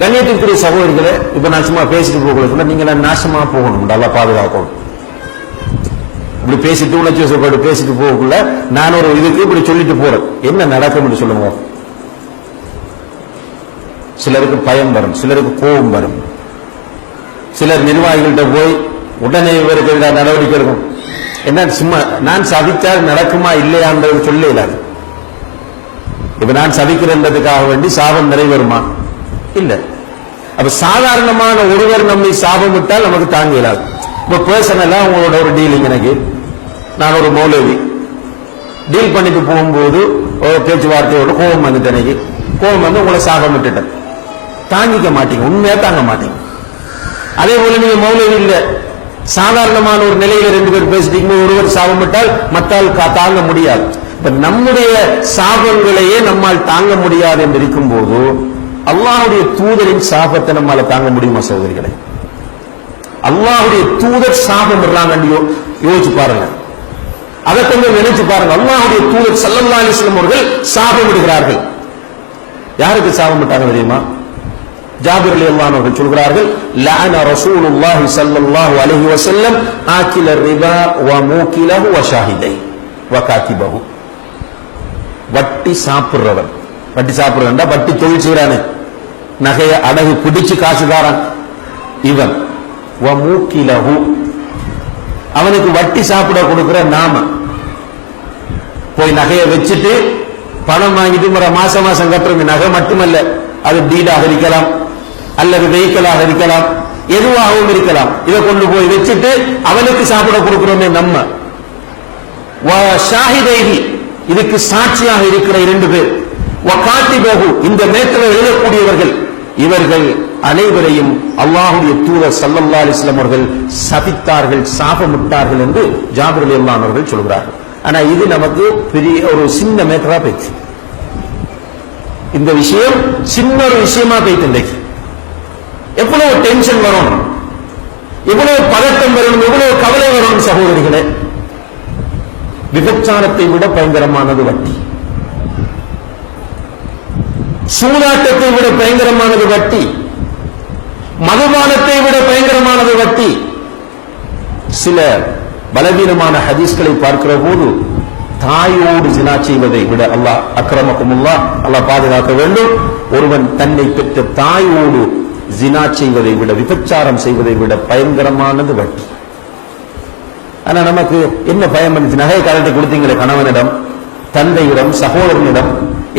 கண்ணியத்திற்குரிய சகோதரிகளை இப்ப நான் சும்மா பேசிட்டு போகல, நீங்க நாசமா போகணும், நல்லா பாதுகாக்கணும். இப்படி பேசிட்டு உணர்ச்சி வசப்பட்டு பேசிட்டு போகக்குள்ள நான் ஒரு இதுக்கு இப்படி சொல்லிட்டு போறேன், என்ன நடக்கும் சொல்லுங்க. சிலருக்கு பயம் வரும், சிலருக்கு கோபம் வரும். சிலர் நிர்வாகிகள்கிட்ட போய் உடனே இவருக்கு நடவடிக்கை இருக்கும். என்ன சும்மா நான் சபித்தால் நடக்குமா இல்லையான்றது சொல்ல இல்லாது. இப்ப நான் சபிக்கிறதுக்காக வேண்டி சாபம் நிறைவேறுமா? இல்ல. அப்ப சாதாரணமான ஒருவர் நம்மை சாபம் விட்டால் நமக்கு தாங்க இயலாது. இப்ப பர்சனலா உங்களோட ஒரு டீலிங், எனக்கு நான் ஒரு மௌலவி டீல் பண்ணிட்டு போகும்போது ஒரு பேச்சுவார்த்தையோட கோபம் வந்துட்டு, எனக்கு கோபம் வந்து உங்களை சாபம் விட்டுட்டேன், தாங்கிக்க மாட்டீங்க, உண்மையா தாங்க மாட்டீங்க. அதே போல நீங்க மௌலவி இல்ல, சாதாரணமான ஒரு நிலையில ரெண்டு பேர் பேசிட்டீங்க, ஒருவர் சாபம் விட்டால் மத்தால் தாங்க முடியாது. இப்ப நம்முடைய சாபங்களையே நம்மால் தாங்க முடியாது என்று இருக்கும் போது அல்லாஹ்வுடைய தூதரின் சாபத்தை நம்மால தாங்க முடியுமா சகோதரிகளை? அல்லாஹ்வுடைய தூதர் சாபம் விடுறாங்க, யோசிச்சு பாருங்க, அதை கொஞ்சம் நினைச்சு பாருங்க. அல்லாஹ்வுடைய தூதர் ஸல்லல்லாஹு அலைஹி வஸல்லம் அவர்கள் சாபம் விடுகிறார்கள். யாருக்கு சாபம் விட்டாங்க தெரியுமா? ஜாபிர் ரலியல்லாஹு அன்ஹு சொல்கிறார்கள், லஅன ரசூலுல்லாஹி ஸல்லல்லாஹு அலைஹி வஸல்லம் ஆகில ரிபா வ மூகிலஹு வ ஷாஹிதை வ காதிபஹு. வட்டி சாப்பிடுறவன், வட்டி சாப்பிடுறா வட்டி தொழில் செய்யறானு, நகைய அடகு பிடிச்சு காசுதாரான் இவன், வ மூகிலஹு அவனுக்கு வட்டி சாப்பிட கொடுக்கிற நாம போய் நகையை வச்சுட்டு பணம் வாங்கிட்டு மாசம் மாசம் கட்டுறது. நகை மட்டுமல்ல, அது டீடாக இருக்கலாம் அல்லது வெஹிக்கலாக இருக்கலாம், எதுவாகவும் இருக்கலாம். இதை கொண்டு போய் வச்சுட்டு அவனுக்கு சாப்பிட கொடுக்கிறோமே நம்ம. ஷாஹிதைஹி இதுக்கு சாட்சியாக இருக்கிற இரண்டு பேர், வகாத்திபஹு இந்த மேற்கல எழுதக்கூடியவர்கள், இவர்கள் அனைவரையும் அல்லாஹ்வுடைய தூதர் ஸல்லல்லாஹு அலைஹி வஸல்லம் அவர்கள் சபித்தார்கள், சாபமிட்டார்கள் என்று ஜாபிர் ரலியல்லாஹு அன்ஹு அவர்கள் சொல்கிறார்கள். ஆனா இது நமக்கு பெரிய ஒரு சின்ன மேட்டரா போயிடுச்சு. இந்த விஷயம் சின்ன ஒரு விஷயமா போயிட்டு இன்றைக்கு எவ்வளவு டென்ஷன் வரும், எவ்வளவு பதட்டம் வரும், எவ்வளவு கவலை வரும் சகோதரிகளே. விபச்சாரத்தை விட பயங்கரமானது வட்டி, சூதாட்டத்தை விட பயங்கரமானது வட்டி, மதுபானத்தை விட பயங்கரமானது வட்டி. சில பலவீனமான ஹதீஸ்களை பார்க்கிற போது தாயோடு ஜினா செய்வதை விட, அல்லாஹ் அக்ரமக்குமுல்லாஹ், அல்லாஹ் பாதுகாக்க வேண்டும், ஒருவன் தன்னை பெற்ற தாயோடு ஜினா செய்வதை விட, விபச்சாரம் செய்வதை விட பயங்கரமானது வட்டி. ஆனா நமக்கு என்ன பயம் வந்துச்சு? நகை கலட்டி கொடுத்தீங்களே கணவனிடம், தந்தையிடம், சகோதரனிடம்.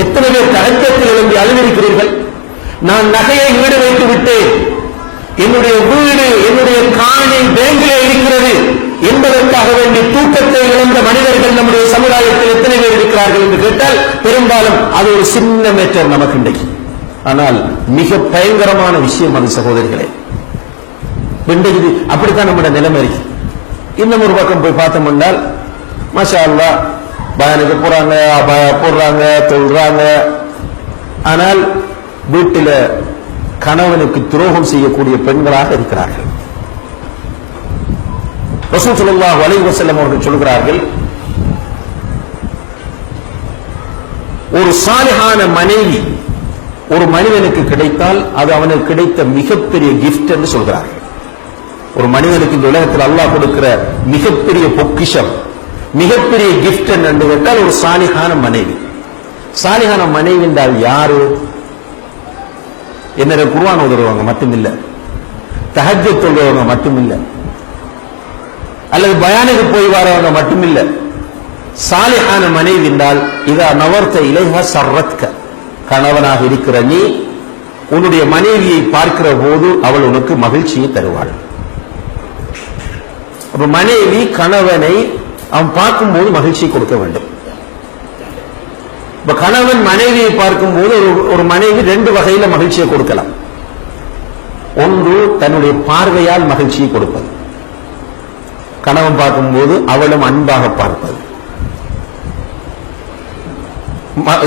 எத்தனை பேர் தகச்சத்தில் எழும்பி அழுதிருக்கிறீர்கள்? நான் நகையை ஈடு வைத்து விட்டேன், என்னுடைய வீடு என்னுடைய காணி பேங்கிலே இருக்கிறது என்பதற்காக வேண்டி தூக்கத்தை இழந்த மனிதர்கள் நம்முடைய சமுதாயத்தில் எத்தனை பேர் இருக்கிறார்கள் என்று கேட்டால் பெரும்பாலும் அது ஒரு சின்ன மேட்டர் நமக்கு இன்றைக்கு. ஆனால் மிக பயங்கரமான விஷயம் அது சகோதரிகளே. இன்றைக்கு அப்படித்தான் நம்முடைய நிலைமை இருக்கு. இன்னும் ஒரு பக்கம் போய் பார்த்தோம் என்றால் மாஷா அல்லாஹ் பயானுக்கு போறாங்க, போடுறாங்க, தொழுறாங்க. ஆனால் வீட்டில் கணவனுக்கு துரோகம் செய்யக்கூடிய பெண்களாக இருக்கிறார்கள். ரசூல் ஸல்லல்லாஹு அலைஹி வஸல்லம் அவர்கள் சொல்கிறார்கள், ஒரு சாலிஹான மனைவி ஒரு மனிதனுக்கு கிடைத்தால் அது அவனுக்கு கிடைத்த மிகப்பெரிய கிஃப்ட் என்று சொல்கிறார்கள். ஒரு மனிதனுக்கு இந்த உலகத்தில் அல்லாஹ் கொடுக்கிற மிகப்பெரிய பொக்கிஷம், மிகப்பெரிய கிஃப்ட் என்று கேட்டால் ஒரு சாலிஹான மனைவி. சாலிஹான மனைவி என்றால் யாரு? என்ன குர்ஆன் ஓதுறவங்க மட்டுமில்ல, தஹஜ்ஜுத் தொழுறவங்க மட்டுமில்ல, அல்லது பயானுக்கு போய் வரவங்க மட்டுமில்ல. சாலிஹான மனைவி என்றால் இதா நவர்த்த இலைஹா சர்ரத்க, கணவனாக இருக்கிற நீ உன்னுடைய மனைவியை பார்க்கிற போது அவள் உனக்கு மகிழ்ச்சியை தருவாள். அப்ப மனைவி கணவனை அவன் பார்க்கும் போது மகிழ்ச்சியை கொடுக்க வேண்டும். இப்ப கணவன் மனைவியை பார்க்கும் போது ஒரு மனைவி ரெண்டு வகையில மகிழ்ச்சியை கொடுக்கலாம். ஒன்று தன்னுடைய பார்வையால் மகிழ்ச்சியை கொடுப்பது, கணவன் பார்க்கும்போது அவளும் அன்பாக பார்ப்பது,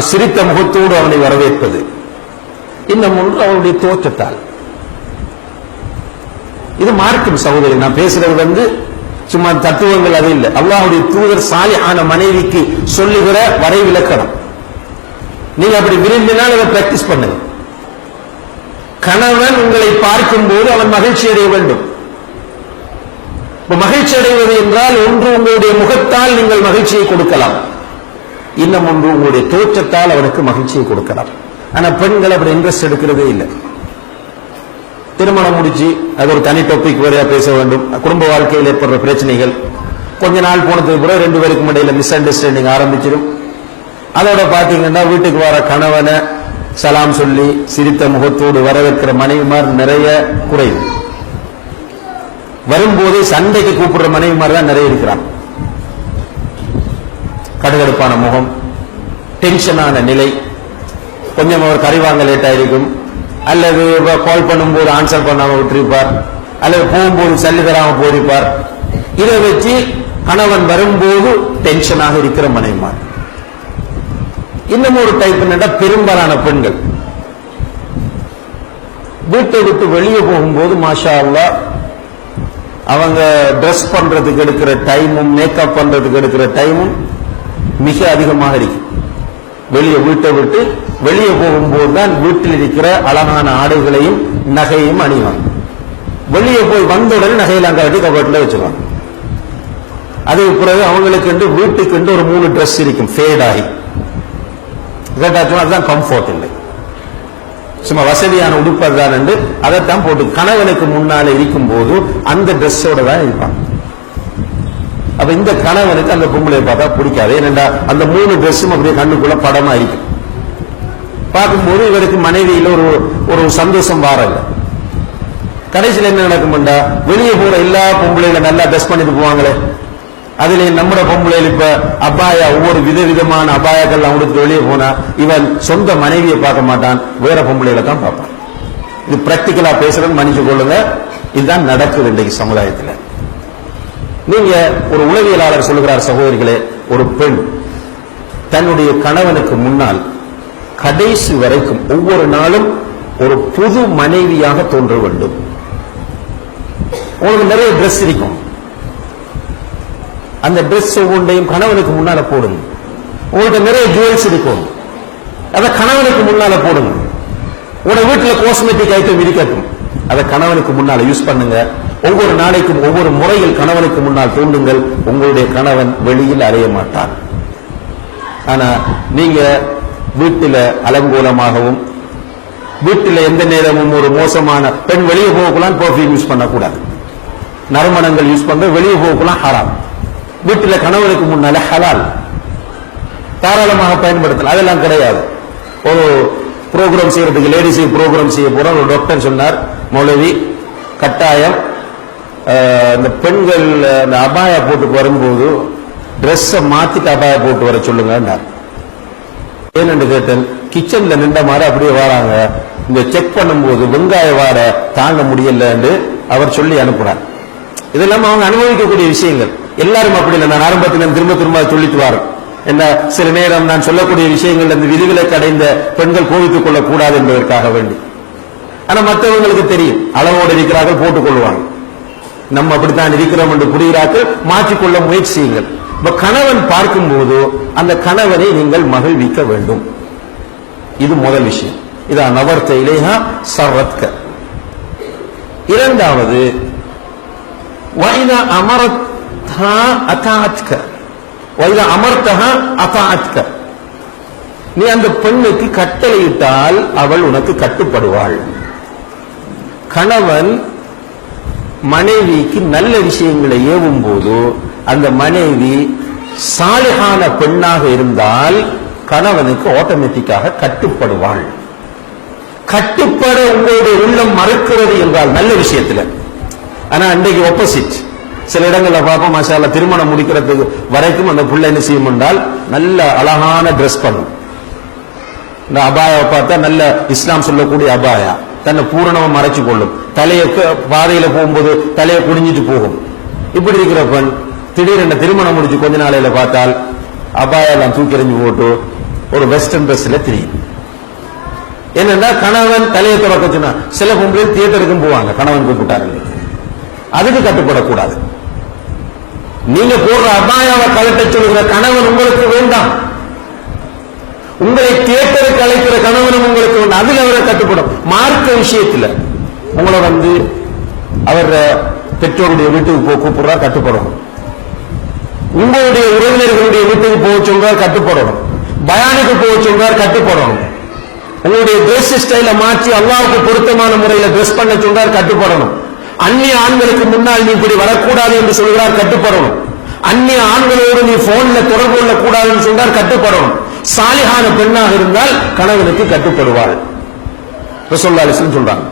சிரித்த முகத்தோடு அவனை வரவேற்பது. இன்னும் ஒன்று அவளுடைய தோற்றத்தால். இது மார்க்கம் சகோதரி. நான் பேசுறது சும்மா தத்துவங்கள் அது இல்லை. அல்லாஹ்வுடைய தூதர் சாலிஹான மனைவிக்கு சொல்லுகிற வரை விலக்கணம். நீங்க அப்படி விரும்பினால் அதை பிராக்டிஸ் பண்ணுங்க. கணவன் உங்களை பார்க்கும் போது அவன் மகிழ்ச்சி அடைய வேண்டும். மகிழ்ச்சி அடைவது என்றால் ஒன்று உங்களுடைய முகத்தால் நீங்கள் மகிழ்ச்சியை கொடுக்கலாம், இன்னும் ஒன்று உங்களுடைய தோற்றத்தால் அவனுக்கு மகிழ்ச்சியை கொடுக்கலாம். ஆனா பெண்கள் அப்படி இன்ட்ரெஸ்ட் எடுக்கிறதே இல்லை. திருமணம் முடிச்சு அது ஒரு தனி டாபிக் வரையா பேச வேண்டும். குடும்ப வாழ்க்கையில் ஏற்படுற பிரச்சனைகள் கொஞ்ச நாள் போனதுக்கு பிறகு ரெண்டு பேருக்கும் இடையில மிஸ் அண்டர்ஸ்டாண்டிங் ஆரம்பிச்சிடும். அதோட பாத்தீங்கன்னா வீட்டுக்கு வர கணவனை சலாம் சொல்லி சிரித்த முகத்தோடு வரவேற்கிற மனைவிமார் நிறைய குறையும். வரும்போது சண்டைக்கு கூப்பிடுற மனைவிமார் தான் நிறைய இருக்கிறாங்க. கடுகடுப்பான முகம், டென்ஷனான நிலை, கொஞ்சம் அவர் கறி வாங்க லேட் ஆயிருக்கும், அல்லது கால் பண்ணும்போது ஆன்சர் பண்ணாம விட்டிருப்பார், அல்லது போகும்போது சல்லி தராம போயிருப்பார். இதை வச்சு கணவன் வரும்போது டென்ஷனாக இருக்கிற மனைவிமார். இன்னும் ஒரு டைப் என்னன்னா, பெரும்பாலான பெண்கள் வீட்டை விட்டு வெளியே போகும்போது மாஷா அல்லாஹ் அவங்க ட்ரெஸ் பண்றதுக்கு எடுக்கிற டைமும் மேக்கப் பண்றதுக்கு எடுக்கிற டைமும் மிக அதிகமாக இருக்கு. வீட்டை விட்டு வெளியே போகும்போது தான் வீட்டில் இருக்கிற அழகான ஆடைகளையும் நகையும் அணிவாங்க. வெளியே போய் வந்தவுடனே நகையெல்லாம் காட்டி கபட்டில் வச்சிருவாங்க. அதுக்கு பிறகு அவங்களுக்கு வீட்டுக்கு ஒரு 3 ட்ரெஸ் இருக்கும், ஃபேட் ஆகி. அதுதான் கம்ஃபர்ட் இல்லை, சும்மா வசதியான உடுப்பு அதுதான் என்று அதைத்தான் போட்டு கணவனுக்கு முன்னால இருக்கும் போது அந்த ட்ரெஸ்ஸோட தான் இருப்பாங்க. அப்ப இந்த கணவனுக்கு அந்த பொம்பளை பார்த்தா பிடிக்காது. ஏனென்றா அந்த 3 ட்ரெஸ்ஸும் அப்படியே கண்ணுக்குள்ள படமா இருக்கும். பார்க்கும்போது இவருக்கு மனைவியில் ஒரு சந்தோஷம் வாரல. கடைசியில் என்ன நடக்கும்டா, வெளியே போற எல்லா பொம்பளைகளை நல்லா ட்ரெஸ் பண்ணிட்டு போவாங்களே, அதுல நம்மட பொம்பளைகள் இப்ப அபாயா ஒவ்வொரு விதவிதமான அபாயாக்கள் அவங்களுக்கு வெளியே போனா இவன் சொந்த மனைவியை பார்க்க மாட்டான், வேற பொம்பளைகளை தான் பார்ப்பான். இது பிராக்டிக்கலா பேசுறேன்னு மன்னிச்சு கொள்ளுங்க, இதுதான் நடக்குது இன்றைக்கு சமுதாயத்தில். நீங்க ஒரு உளவியலாளர் சொல்லுகிறார், சகோதரிகளே, ஒரு பெண் தன்னுடைய கணவனுக்கு முன்னால் கடைசி வரைக்கும் ஒவ்வொரு நாளும் ஒரு புது மனைவியாக தோன்ற வேண்டும். உங்களுக்கு நிறைய ட்ரெஸ் இருக்கும், அந்த ட்ரெஸ் ஒவ்வொன்றையும் கணவனுக்கு முன்னால போடுங்க. உங்கள்கிட்ட நிறைய ஜுவல்ஸ் இருக்கும், அதை கணவனுக்கு முன்னால போடுங்க. உங்களோட வீட்டில் காஸ்மெட்டிக் ஐட்டம் இருக்கட்டும், அதை கணவனுக்கு முன்னால யூஸ் பண்ணுங்க. ஒவ்வொரு நாளைக்கும் ஒவ்வொரு முறையில் கணவனுக்கு முன்னால் தோன்றுங்கள். உங்களுடைய கணவன் வெளியில் அலைய மாட்டார். ஆனா நீங்க வீட்டில் அலங்கோலமாகவும், வீட்டில் எந்த நேரமும் ஒரு மோசமான பெண் வெளியே போகலாம் பெர்ஃப்யூம் யூஸ் பண்ணக்கூடாது, நறுமணங்கள் யூஸ் பண்ற வெளியே போகலாம் ஹராம். வீட்டில் கணவனுக்கு முன்னால ஹலால் தாராளமாக பயன்படுத்தலாம், அதெல்லாம் கிடையாது. ஒரு ப்ரோக்ராம் செய்யறதுக்கு லேடிஸுக்கு ப்ரோக்ராம் செய்ய போற ஒரு டாக்டர் சொன்னார், மௌலவி கட்டாயம் இந்த பெண்கள் இந்த அபாயா போட்டுக்கு வரும்போது ட்ரெஸ்ஸை மாத்திட்டு அபாயா போட்டு வர சொல்லுங்க. ஏன்னு கேட்டேன், கிச்சன்ல நின்ற மாதிரி அப்படியே வராங்க, இந்த செக் பண்ணும்போது வெங்காய வாட தாங்க முடியல என்று அவர் சொல்லி அனுப்புறார். இதெல்லாம் அவங்க அனுபவிக்கக்கூடிய விஷயங்கள். எல்லாரும் அப்படி இல்லை, நான் ஆரம்பத்தில் திரும்ப திரும்ப சொல்லிட்டு வரேன். என்ன சில நேரம் நான் சொல்லக்கூடிய விஷயங்கள் அந்த விதிவிலக்கு அடைந்த பெண்கள் கோவித்துக் கொள்ளக் கூடாது என்பதற்காக வேண்டி. ஆனா மற்றவங்களுக்கு தெரியும், அளவோடு இருக்கிறார்கள் போட்டுக் கொள்வாங்க. நம்ம அப்படித்தான் இருக்கிறோம் என்று புரிகிறார்கள், மாற்றிக்கொள்ள முயற்சி செய்யுங்கள். கணவன் பார்க்கும் போது அந்த கணவனை நீங்கள் மகிழ்விக்க வேண்டும். இது முதல் விஷயம். இதா நவர்த்த இலேஹா சர்வத்க. இரண்டாவது, வைதா அமரத்ஹா அதாத்க, வைதா அமர்த்தஹா அதாத்க. நீ அந்த பெண்ணுக்கு கட்டளையிட்டால் அவள் உனக்கு கட்டுப்படுவாள். கணவன் மனைவிக்கு நல்ல விஷயங்களை ஏவும் போது அந்த மனைவி சாலிஹான பெண்ணாக இருந்தால் கணவனுக்கு ஆட்டோமேட்டிக்காக கட்டுப்படுவாள். கட்டுப்பட உங்களுடைய உள்ளம் மறுக்கிறது என்றால் நல்ல விஷயத்துல. ஆனா அன்றைக்கு ஆப்போசிட். சில இடங்கள்ல பார்ப்போம், மாஷாஅல்லாஹ் திருமணம் முடிக்கிறதுக்கு வரைக்கும் அந்த புள்ள என்ன செய்யும் என்றால் நல்ல அழகான ட்ரெஸ் பண்ணும். இந்த அபாயாவை பார்த்தா நல்ல இஸ்லாம் சொல்லக்கூடிய அபாயா, தன்னை பூரணமா மறைச்சு கொள்ளும். தலையை பாதையில போகும்போது தலையை குனிஞ்சிட்டு போகும். இப்படி இருக்கிற பெண் திடீரென திருமணம் முடிச்சு கொஞ்ச நாளையில பார்த்தால் அபாயெல்லாம் தூக்கி எறிஞ்சு போட்டு ஒரு வெஸ்டர்ன் ட்ரெஸ்ல தெரியும். என்னன்னா கணவன் தலையை திறக்க சொன்னா, சில பொம்பளை தியேட்டருக்கும் போவாங்க கணவன் கூப்பிட்டாரு, அதுக்கு கட்டுப்படக்கூடாது. நீங்க போடுற அபாயாவை கலட்ட சொல்லுகிற கணவன் உங்களுக்கு வேண்டாம். உங்களை தியேட்டருக்கு அழைக்கிற கணவனும் உங்களுக்கு உண்டு, அதுல அவரை கட்டுப்படும். மார்க்க விஷயத்துல உங்களை அவர் பெற்றோருடைய வீட்டுக்கு கூப்பிடுறா, கட்டுப்படணும். உங்களுடைய உறவினர்களுடைய வீட்டுக்கு போக சொல்றார், கட்டுப்படணும். பயானுக்கு போக சொல்றார், கட்டுப்படணும். உங்களுடைய ட்ரெஸ் ஸ்டைல மாற்றி அல்லாஹ்வுக்கு பொருத்தமான முறையில் ட்ரெஸ் பண்ண சொல்றார், கட்டுப்படணும். அந்நிய ஆண்களுக்கு முன்னால் நீ இப்படி வரக்கூடாது என்று சொல்கிறார், கட்டுப்படணும். அந்நிய ஆண்களோடு நீ போன்ல தொடர்பு கொள்ள கூடாதுன்னு சொல்றார், கட்டுப்படணும். சாலிஹான பெண்ணாக இருந்தால் கணவனுக்கு கட்டுப்படுவாள். ரசூலுல்லாஹி அலைஹி வஸல்லம் சொல்றாங்க.